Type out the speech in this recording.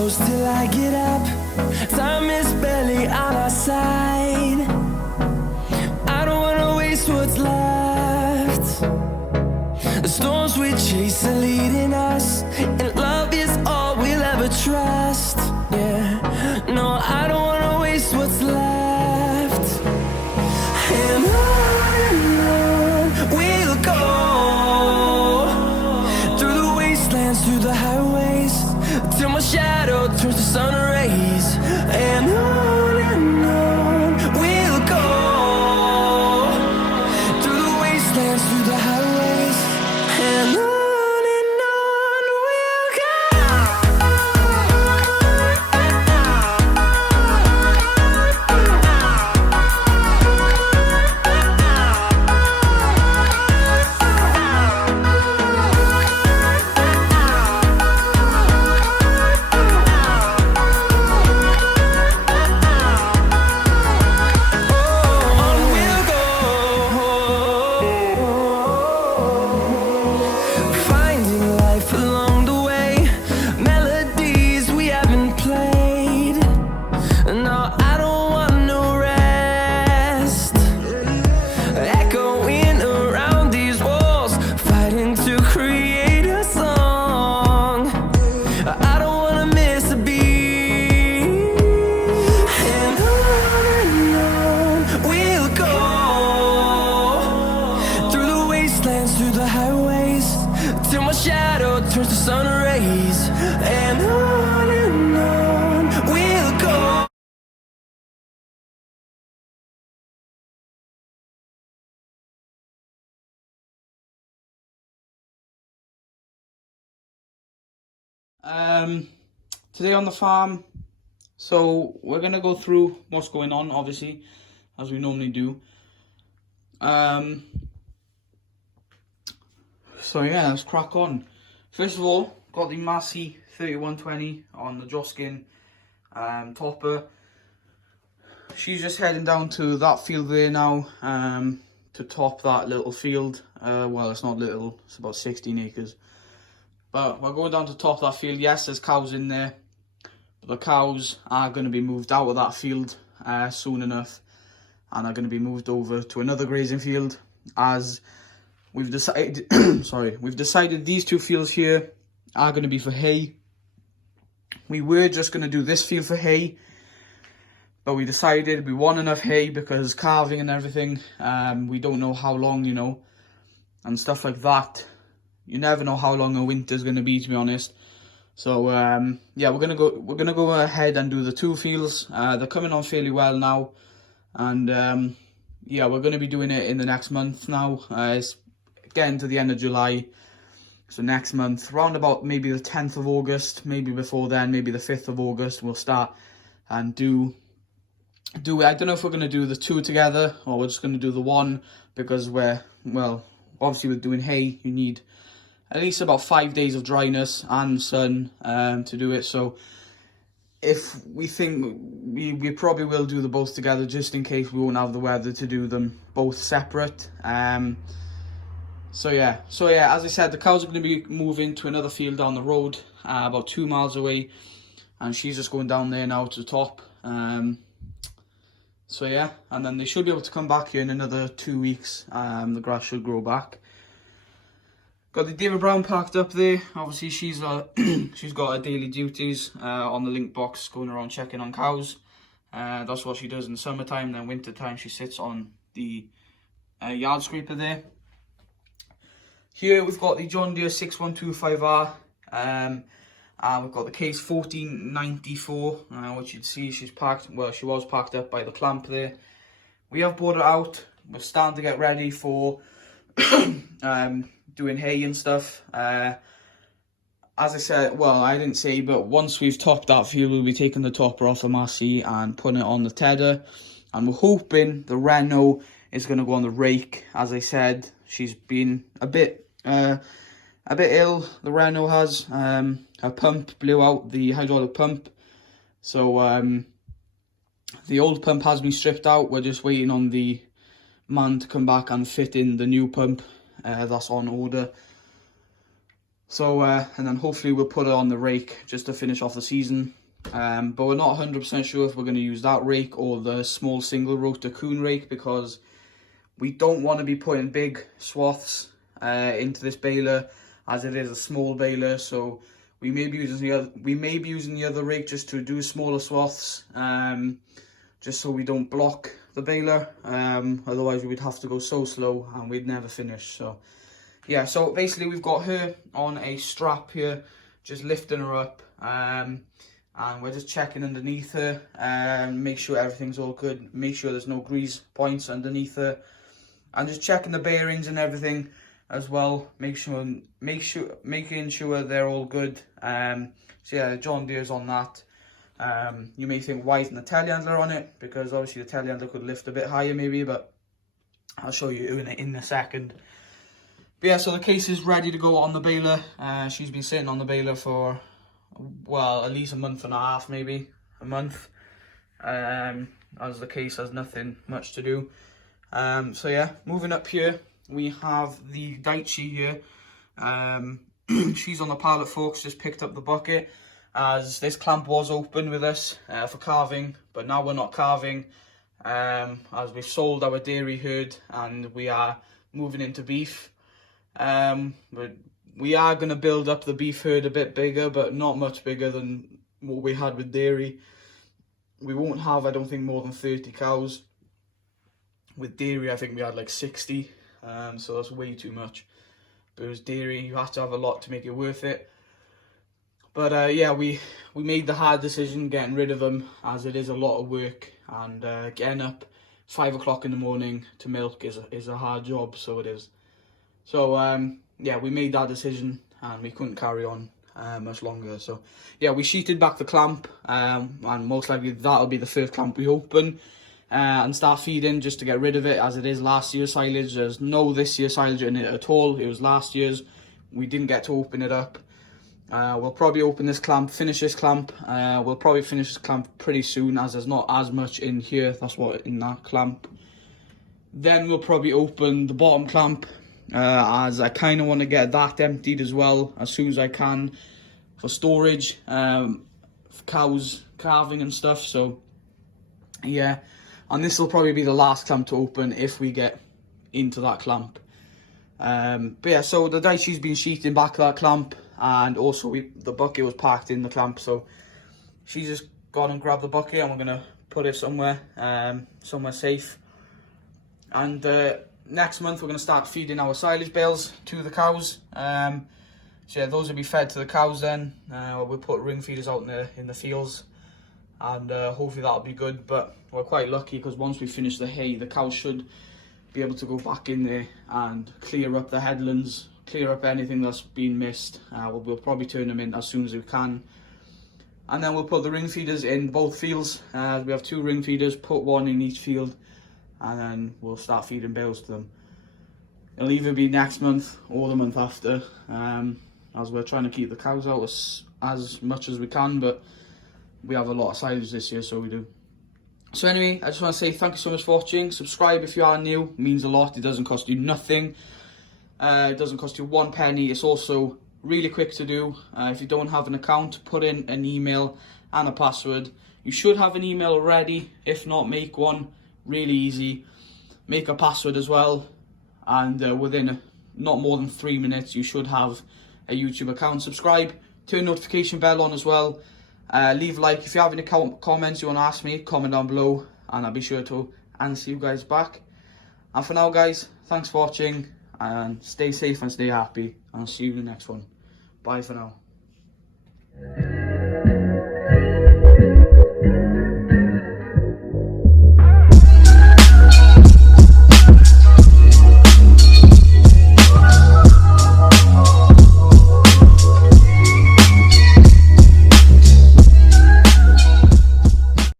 close till I get up. Time is barely on our side. I don't wanna waste what's left. The storms we chase are leading us, and love is all we'll ever trust. Yeah, no, I don't wanna waste what's left. And on we'll go, through the wastelands, through the highways, till my shadow turns to sun rays. And on we'll go, through the wastelands, through the highways, and on we'll go. Finding life along the way, melodies we haven't played. No, I don't want no rest. Echoing around these walls, fighting to create a song. I don't wanna miss a beat. And on we'll go, through the wastelands, through the highways, till my shadow turns to sun rays. And on we'll go. Today on the farm, so we're gonna go through what's going on, obviously, as we normally do. So yeah, let's crack on. First of all, got the Massey 3120 on the Joskin topper. She's just heading down to that field there now, to top that little field. Well, it's not little, it's about 16 acres. But we're going down to top that field. Yes, there's cows in there, but the cows are going to be moved out of that field soon enough, and are going to be moved over to another grazing field, as we've decided. We've decided these two fields here are going to be for hay. We were just going to do this field for hay, but we decided we want enough hay because calving and everything, we don't know how long, you know, and stuff like that. You never know how long a winter's going to be, to be honest. So yeah, we're gonna go ahead and do the two fields. They're coming on fairly well now, and yeah, we're going to be doing it in the next month now. It's getting to the end of July, so next month, round about maybe the 10th of August, maybe before then, maybe the 5th of August, we'll start and do it. I don't know if we're going to do the two together or we're just going to do the one, because well, obviously with doing hay, you need at least about 5 days of dryness and sun to do it. So if we think we probably will do the both together, just in case we won't have the weather to do them both separate. So yeah, as I said, the cows are going to be moving to another field down the road, about 2 miles away, and she's just going down there now to the top. So yeah, and then they should be able to come back here in another 2 weeks. The grass should grow back. Got the David Brown parked up there. Obviously, she's got her daily duties on the link box, going around checking on cows. That's what she does in the summertime. Then winter time, she sits on the yard scraper there. Here we've got the John Deere 6125R. We've got the case 1494, which you'd see she's parked. Well, she was parked up by the clamp there. We have brought her out. We're starting to get ready for doing hay and stuff. As I said, well, I didn't say, but once we've topped that field, we'll be taking the topper off the Massey and putting it on the tedder, and we're hoping the Renault is going to go on the rake. As I said, she's been a bit ill, the Renault has. Her pump blew out, the hydraulic pump, so the old pump has been stripped out. We're just waiting on the man to come back and fit in the new pump that's on order. So, and then hopefully we'll put it on the rake just to finish off the season. But we're not 100% sure if we're going to use that rake or the small single rotor Kuhn rake, because we don't want to be putting big swaths into this baler, as it is a small baler. So we may be using the other rake just to do smaller swaths, just so we don't block the baler. Otherwise we'd have to go so slow and we'd never finish. So yeah, so basically we've got her on a strap here, just lifting her up, and we're just checking underneath her and make sure everything's all good, make sure there's no grease points underneath her, and just checking the bearings and everything as well, making sure they're all good. So yeah, John Deere's on that. You may think, why isn't the telehandler on it? Because obviously the telehandler could lift a bit higher maybe, but I'll show you in a second. But yeah, so the case is ready to go on the baler. She's been sitting on the baler for, well, at least a month and a half, maybe a month. As the case has nothing much to do. So yeah, moving up here, we have the Daichi here. She's on the pallet forks, just picked up the bucket, as this clamp was open with us for calving, but now we're not calving, as we've sold our dairy herd and we are moving into beef. But we are going to build up the beef herd a bit bigger, but not much bigger than what we had with dairy. We won't have, I don't think, more than 30 cows. With dairy, I think we had like 60, so that's way too much. But with dairy, you have to have a lot to make it worth it. But yeah, we made the hard decision getting rid of them, as it is a lot of work, and getting up 5 o'clock in the morning to milk is a hard job, so it is. So yeah, we made that decision and we couldn't carry on much longer. So yeah, we sheeted back the clamp, and most likely that'll be the first clamp we open and start feeding, just to get rid of it, as it is last year's silage. There's no this year's silage in it at all. It was last year's. We didn't get to open it up. We'll probably open this clamp, finish this clamp. We'll probably finish this clamp pretty soon, as there's not as much in here. That's what in that clamp. Then we'll probably open the bottom clamp, as I kind of want to get that emptied as well as soon as I can, for storage, for cows calving and stuff. So yeah, and this will probably be the last clamp to open if we get into that clamp. But yeah, so the Daichi's been sheeting back that clamp, and also the bucket was packed in the clamp, so she's just gone and grabbed the bucket and we're gonna put it somewhere safe. And next month we're going to start feeding our silage bales to the cows. So yeah, those will be fed to the cows then. We'll put ring feeders out in the fields, and hopefully that'll be good. But we're quite lucky, because once we finish the hay, the cows should be able to go back in there and clear up the headlands, clear up anything that's been missed. We'll probably turn them in as soon as we can. And then we'll put the ring feeders in both fields. We have 2 ring feeders, put 1 in each field, and then we'll start feeding bales to them. It'll either be next month or the month after, as we're trying to keep the cows out as much as we can, but we have a lot of silage this year, so we do. So anyway, I just want to say thank you so much for watching. Subscribe if you are new, it means a lot. It doesn't cost you nothing. It doesn't cost you 1 penny. It's also really quick to do. If you don't have an account, put in an email and a password. You should have an email ready. If not, make one. Really easy. Make a password as well, and within not more than 3 minutes you should have a YouTube account. Subscribe, turn notification bell on as well. Leave a like. If you have any comments you want to ask me, comment down below and I'll be sure to answer you guys back. And for now guys, thanks for watching, and stay safe and stay happy, and I'll see you in the next one. Bye for now.